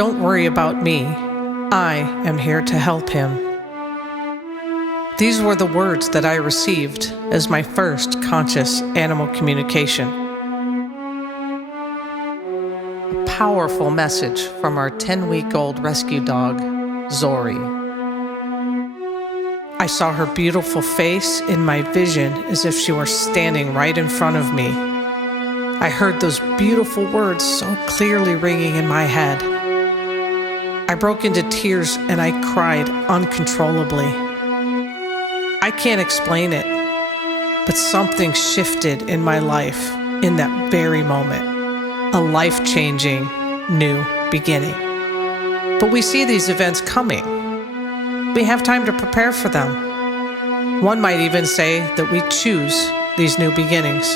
Don't worry about me. I am here to help him. These were the words that I received as my first conscious animal communication. A powerful message from our 10-week-old rescue dog, Zori. I saw her beautiful face in my vision as if she were standing right in front of me. I heard those beautiful words so clearly ringing in my head. I broke into tears and I cried uncontrollably. I can't explain it, but something shifted in my life in that very moment. A life-changing new beginning. But we see these events coming. We have time to prepare for them. One might even say that we choose these new beginnings.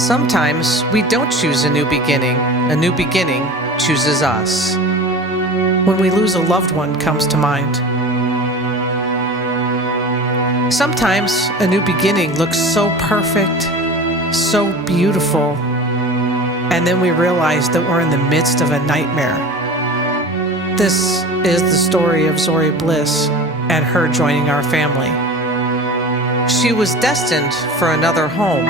Sometimes we don't choose a new beginning. A new beginning chooses us. When we lose a loved one comes to mind. Sometimes a new beginning looks so perfect, so beautiful, and then we realize that we're in the midst of a nightmare. This is the story of Zori Bliss and her joining our family. She was destined for another home.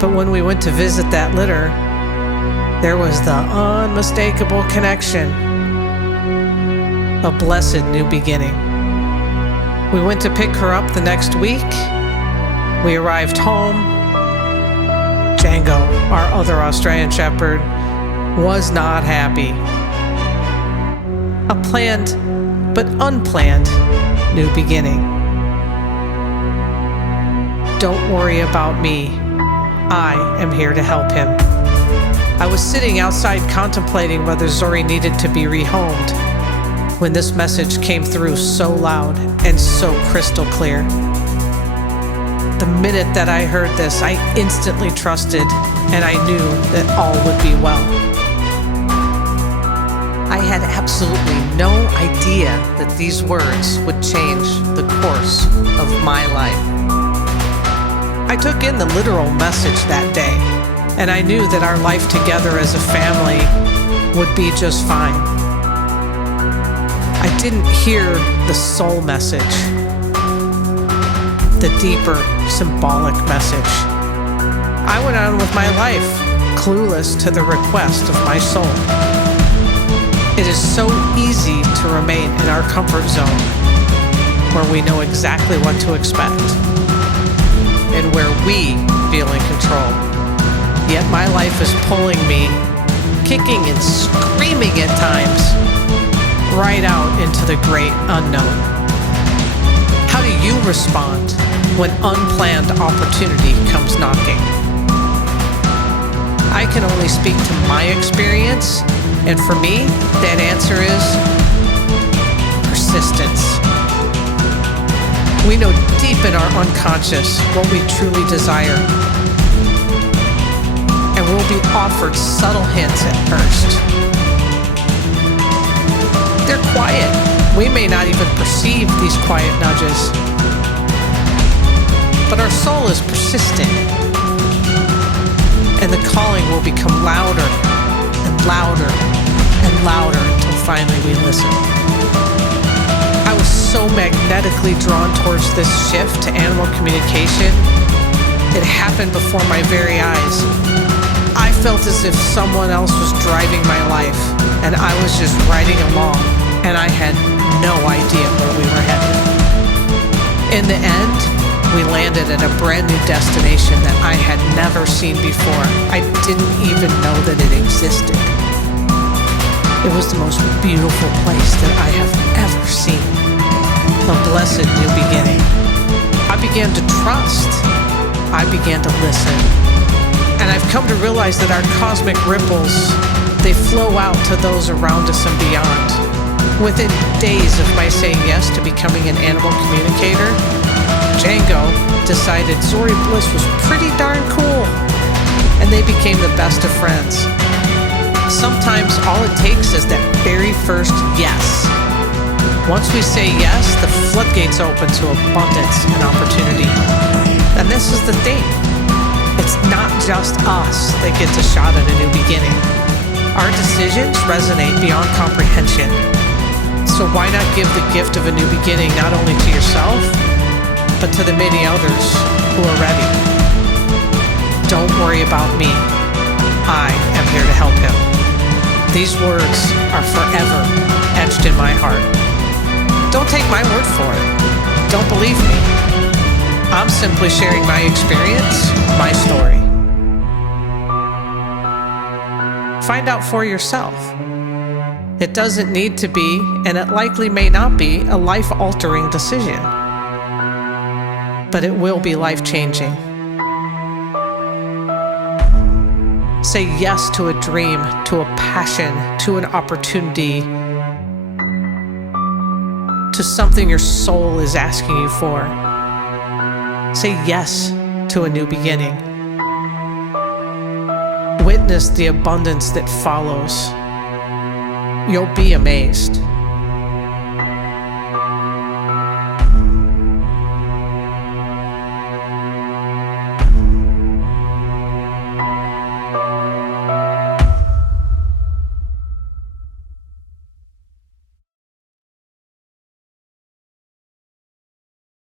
But when we went to visit that litter, there was the unmistakable connection. A blessed new beginning. We went to pick her up the next week. We arrived home. Django, our other Australian Shepherd, was not happy. A planned but unplanned new beginning. Don't worry about me. I am here to help him. I was sitting outside contemplating whether Zori needed to be rehomed when this message came through so loud and so crystal clear. The minute that I heard this, I instantly trusted and I knew that all would be well. I had absolutely no idea that these words would change the course of my life. I took in the literal message that day, and I knew that our life together as a family would be just fine. I didn't hear the soul message, the deeper symbolic message. I went on with my life, clueless to the request of my soul. It is so easy to remain in our comfort zone, where we know exactly what to expect, and where we feel in control. Yet my life is pulling me, kicking and screaming at times, right out into the great unknown. How do you respond when unplanned opportunity comes knocking? I can only speak to my experience, and for me, that answer is persistence. We know deep in our unconscious what we truly desire, and we'll be offered subtle hints at first. They're quiet. We may not even perceive these quiet nudges, but our soul is persistent, and the calling will become louder and louder and louder until finally we listen. I was so magnetically drawn towards this shift to animal communication. It happened before my very eyes. I felt as if someone else was driving my life, and I was just riding along, and I had no idea where we were headed. In the end, we landed at a brand new destination that I had never seen before. I didn't even know that it existed. It was the most beautiful place that I have ever seen. A blessed new beginning. I began to trust. I began to listen. And I've come to realize that our cosmic ripples, they flow out to those around us and beyond. Within days of my saying yes to becoming an animal communicator, Django decided Zori Bliss was pretty darn cool, and they became the best of friends. Sometimes all it takes is that very first yes. Once we say yes, the floodgates open to abundance and opportunity. And this is the thing. It's It's not just us that gets a shot at a new beginning. Our decisions resonate beyond comprehension. So why not give the gift of a new beginning not only to yourself, but to the many others who are ready? Don't worry about me. I am here to help him. These words are forever etched in my heart. Don't take my word for it. Don't believe me. I'm simply sharing my experience, my story. Find out for yourself. It doesn't need to be, and it likely may not be, a life-altering decision. But it will be life-changing. Say yes to a dream, to a passion, to an opportunity, to something your soul is asking you for. Say yes to a new beginning. Witness the abundance that follows. You'll be amazed.